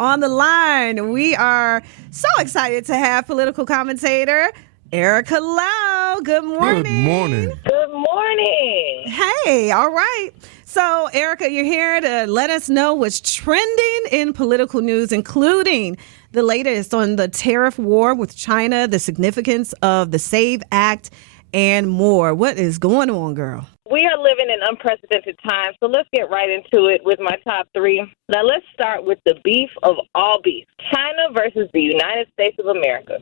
on the line. We are so excited to have political commentator Erica Loewe. Good morning. Good morning. Good morning. Hey, all right. So, Erica, you're here to let us know what's trending in political news, including the latest on the tariff war with China, the significance of the SAVE Act, and more. What is going on, girl? We are living in unprecedented times, so let's get right into it with my top three. Now, let's start with the beef of all beef, China versus the United States of America.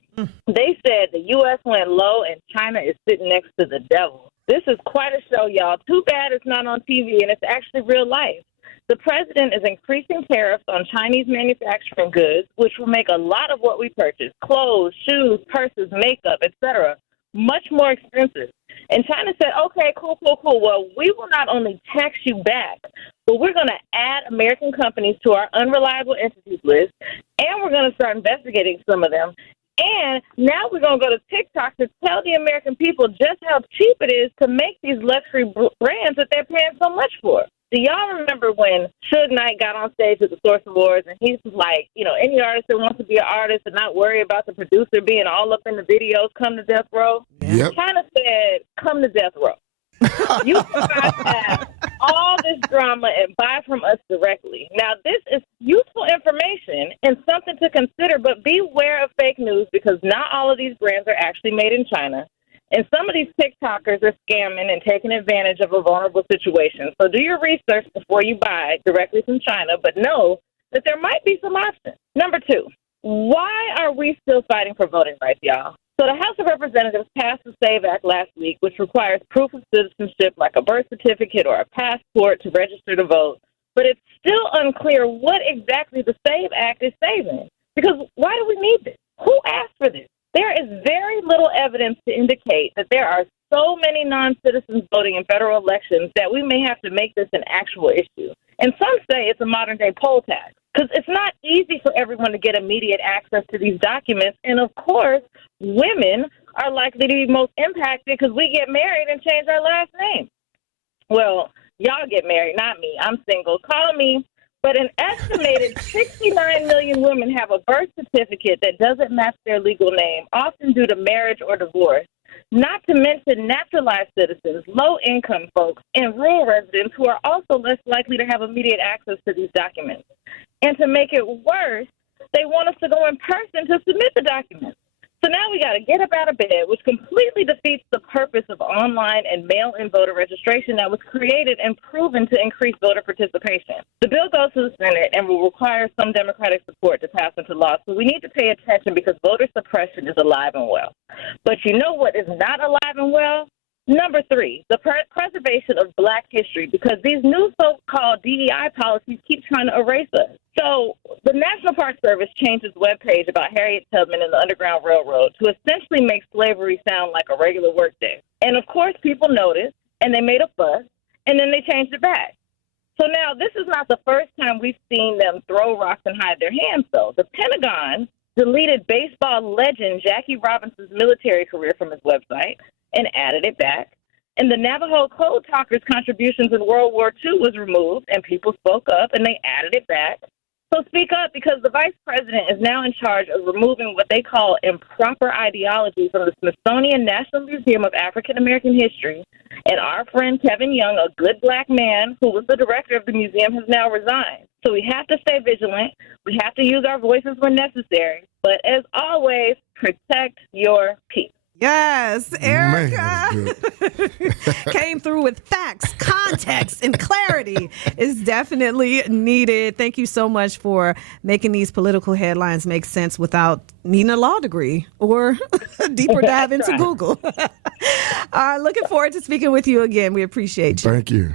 They said the U.S. went low and China is sitting next to the devil. This is quite a show, y'all. Too bad it's not on TV and it's actually real life. The president is increasing tariffs on Chinese manufacturing goods, which will make a lot of what we purchase, clothes, shoes, purses, makeup, etc., much more expensive. And China said, okay, cool. Well, we will not only tax you back, but we're going to add American companies to our unreliable entities list, and we're going to start investigating some of them. And now we're going to go to TikTok to tell the American people just how cheap it is to make these luxury brands that they're paying so much for. Do y'all remember when Suge Knight got on stage at the Source Awards and he's like, any artist that wants to be an artist and not worry about the producer being all up in the videos, come to death row? Yep. China said, come to death row. You can have all this drama and buy from us directly. Now, this is useful information and something to consider, but beware of fake news because not all of these brands are actually made in China. And some of these TikTokers are scamming and taking advantage of a vulnerable situation. So do your research before you buy directly from China, but know that there might be some options. Number two, why are we still fighting for voting rights, y'all? So the House of Representatives passed the SAVE Act last week, which requires proof of citizenship like a birth certificate or a passport to register to vote. But it's still unclear what exactly the SAVE Act is saving. Because why do we need this? Who asked for this? There is very little evidence to indicate that there are so many non-citizens voting in federal elections that we may have to make this an actual issue. And some say it's a modern-day poll tax because it's not easy for everyone to get immediate access to these documents. And, of course, women are likely to be most impacted because we get married and change our last name. Well, y'all get married, not me. I'm single. Call me. But an estimated 69 million women have a birth certificate that doesn't match their legal name, often due to marriage or divorce, not to mention naturalized citizens, low-income folks, and rural residents who are also less likely to have immediate access to these documents. And to make it worse, they want us to go in person to submit the documents. So now we got to get up out of bed, which completely defeats the purpose of online and mail-in voter registration that was created and proven to increase voter participation. The bill goes to the Senate and will require some Democratic support to pass into law, so we need to pay attention because voter suppression is alive and well. But you know what is not alive and well? Number three, the preservation of Black history, because these new so-called DEI policies keep trying to erase us. So the National Park Service changed its webpage about Harriet Tubman and the Underground Railroad to essentially make slavery sound like a regular workday. And, of course, people noticed, and they made a fuss, and then they changed it back. So now this is not the first time we've seen them throw rocks and hide their hands, though. The Pentagon deleted baseball legend Jackie Robinson's military career from his website and added it back. And the Navajo Code Talkers' contributions in World War II was removed, and people spoke up, and they added it back. So speak up because the vice president is now in charge of removing what they call improper ideology from the Smithsonian National Museum of African American History. And our friend Kevin Young, a good Black man who was the director of the museum, has now resigned. So we have to stay vigilant. We have to use our voices when necessary. But as always, protect your peace. Yes, Erica Man, came through with facts, context, and clarity is definitely needed. Thank you so much for making these political headlines make sense without needing a law degree or a deeper dive into Google. Looking forward to speaking with you again. We appreciate you. Thank you.